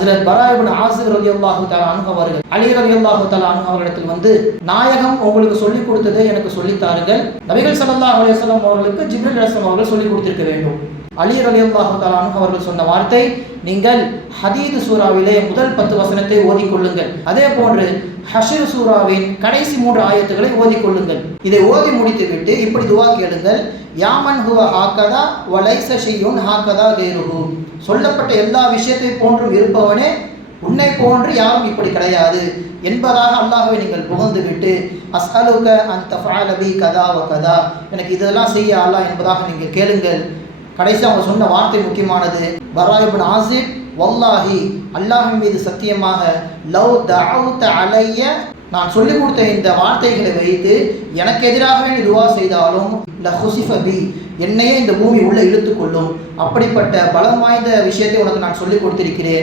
ஹஜ்ரத் பரா இப்னு ஆசிப் ரலியல்லாஹு தஆலா அன்ஹு அவர்கள் அலி ரலியல்லாஹு தஆலா அன்ஹு அவர்களிடத்தில் வந்து, நாயகம் உங்களுக்கு சொல்லிக் கொடுத்ததை எனக்கு சொல்லித் தாருங்கள். நபிகள் ஸல்லல்லாஹு அலைஹி வஸல்லம் அவர்களுக்கு ஜிப்ரீல் அலைஹிஸ்ஸலாம் அவர்கள் சொல்லிக் கொடுத்திருக்க வேண்டும். அலி ரலியல்லாஹு தஆலா அன்ஹு அவர்கள் சொன்ன வார்த்தை, நீங்கள் ஹதீத் சூராவிலே முதல் 10 வசனத்தை ஓதிக்கொள்ளுங்கள், அதே போன்று ஹஷ்ர் சூராவின் கடைசி 3 ஆயத்துக்களை ஓதிக்கொள்ளுங்கள். இதை ஓதி முடித்துவிட்டு இப்படி துவா கேளுங்கள், யாமன் ஹுவ ஹாக்கதா வலைஸ ஷையுன் ஹாக்கதா கைருஹு. சொல்லப்பட்ட எல்லா விஷயத்தை போன்றும் இருப்பவனே, உன்னை போன்று யாரும் இப்படி கிடையாது என்பதாக அல்லாஹ்வை நீங்கள் புகழ்ந்து விட்டு, அஸ்அலுக அன் தஃஅல பி கதா வ கதா, எனக்கு இதெல்லாம் செய்ய அல்லாஹ் என்பதாக நீங்கள் கேளுங்கள். கடைசி அவங்க சொன்ன வார்த்தை முக்கியமானது. பரா இப்னு ஆசிப், வல்லாஹி அல்லாஹ்வின் மீது சத்தியமாக, லவ் தஅவுத அலைய, நான் சொல்லிக் கொடுத்த இந்த வார்த்தைகளை வைத்து எனக்கு எதிராகவே நீ துவா செய்தாலும் லஹுசிஃப பி, என்னையே இந்த பூமி உள்ள இழுத்துக்கொள்ளும். அப்படிப்பட்ட பலம் வாய்ந்த விஷயத்தை உனக்கு நான் சொல்லிக் கொடுத்திருக்கிறேன்.